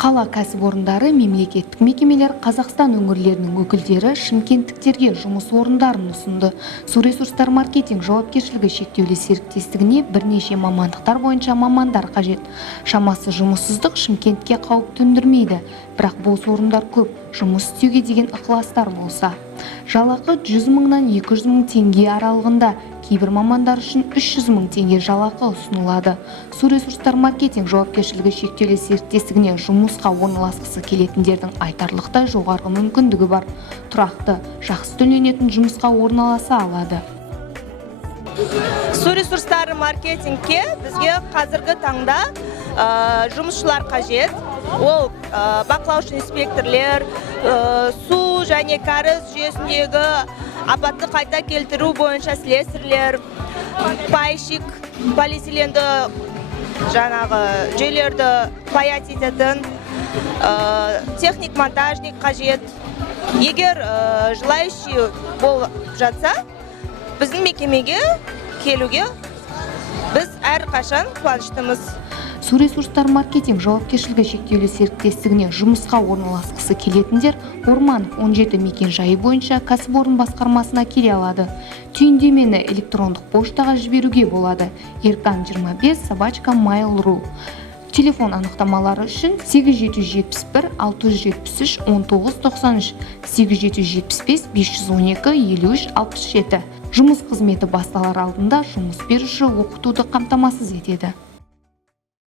Қала кәсіпорындары, мемлекеттік мекемелер, Қазақстан өңірлерінің өкілдері шымкенттіктерге жұмыс орындарын ұсынды. Су ресурстар маркетинг жауапкершілігі шектеулі серіктестігіне бірнеше мамандықтар бойынша мамандар қажет. Шамасы жұмыссыздық Шымкентке қауіп төндірмейді, бірақ бос орындар көп, жұмыс істеуге деген ықыластар болса. Жалақы 100 мыңнан 200 мың теңге аралығында, кейбір мамандар үшін 300 мың теңге жалақы ұсынылады. Су ресурстар маркетинг жауапкершілігі шектеулі серіктестігіне жұмысқа орналасқысы келетіндердің айтарлықтай жоғарғы мүмкіндігі бар. Тұрақты, жақсы төленетін жұмысқа орналаса алады. Су ресурстары маркетингке бізге қазіргі таңда жұмысшылар қажет. Ол бақылаушы инспекторлер, су және кәріз жүйесіндегі апатты қайта келтіру бойынша слесарьлер, пайщик, полиэтиленді жаңағы жүйелерді паять ететін, техник монтажник қажет. Егер желающий болып жатса, біздің мекемеге келуге біз әрқашан қуаныштымыз. Су ресурстар маркетинг жауапкершілігі шектеулі серіктестігіне жұмысқа орналасқысы келетіндер Орманов 17 мекен-жайы бойынша кәсіпорын басқармасына келе алады. Түйіндемені электрондық поштаға жіберуге болады. erkan25@mail.ru. Телефон анықтамалары үшін 8771 673 1993, 8775 512 53 67. Жұмыс қызметі басталар алдында жұмыс беруші оқытуды қамтамасыз етеді.